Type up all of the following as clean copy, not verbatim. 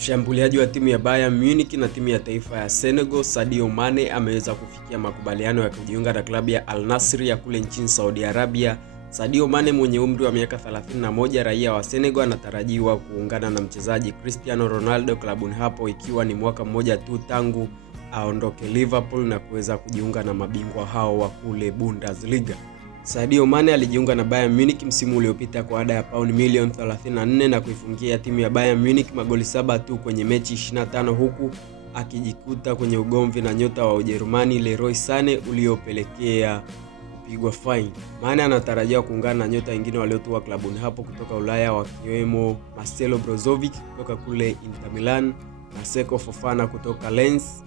Mshambuliaji wa timu ya Bayern Munich na timu ya taifa ya Senegal, Sadio Mane ameweza kufikia makubaliano ya kujiunga na klabu ya Al Nassr ya kule nchini Saudi Arabia. Sadio Mane mwenye umri wa miaka 31, raia wa Senegal, anatarajiwa kuungana na mchezaji Cristiano Ronaldo klabuni hapo, ikiwa ni mwaka mmoja tu tangu aondoke Liverpool na kuweza kujiunga na mabingwa hao wa kule Bundesliga. Sadio Mane alijiunga na Bayern Munich msimu uliopita kwa ada ya pauni milioni 34 na kuifungia timu ya Bayern Munich magoli 7 tu kwenye mechi 25, huku akijikuta kwenye ugomvi na nyota wa Ujerumani Leroy Sane uliopelekea kupigwa fine. Mane anatarajiwa kuungana na nyota wengine waliotua klabuni hapo kutoka Ulaya, wakiwemo Marcelo Brozovic kutoka kule Inter Milan na Seko Fofana kutoka Lens.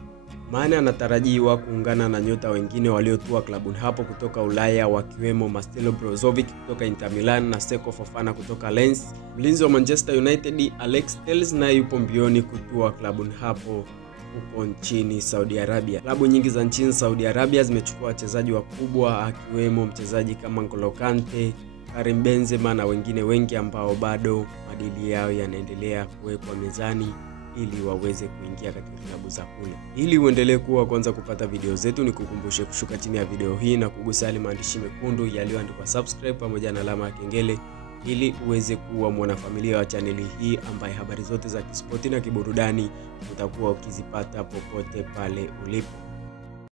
Mane anatarajiwa kuungana na nyota wengine waliotua klabuni hapo kutoka Ulaya, wakiwemo Marcelo Brozovic kutoka Inter Milan na Seko Fofana kutoka Lens. Mlinzi wa Manchester United Alex Telles naye yupo mbioni kutua klabuni hapo huko nchini Saudi Arabia. Klabu nyingi za nchini Saudi Arabia zimechukua wachezaji wakubwa, akiwemo mchezaji kama N'Golo Kante, Karim Benzema na wengine wengi ambao bado madili yao yanaendelea kuwekwa mezani ili waweze kuingia katika klabu za kule. Ili uendelee kuwa kwanza kupata video zetu, ni kukumbushe kushuka chini ya video hii na kugusa ile maandishi mekundu yaliyoandikwa subscribe pamoja na alama ya kengele, ili uweze kuwa mwanafamilia wa chaneli hii ambaye habari zote za kispoti na kiburudani utakuwa ukizipata popote pale ulipo.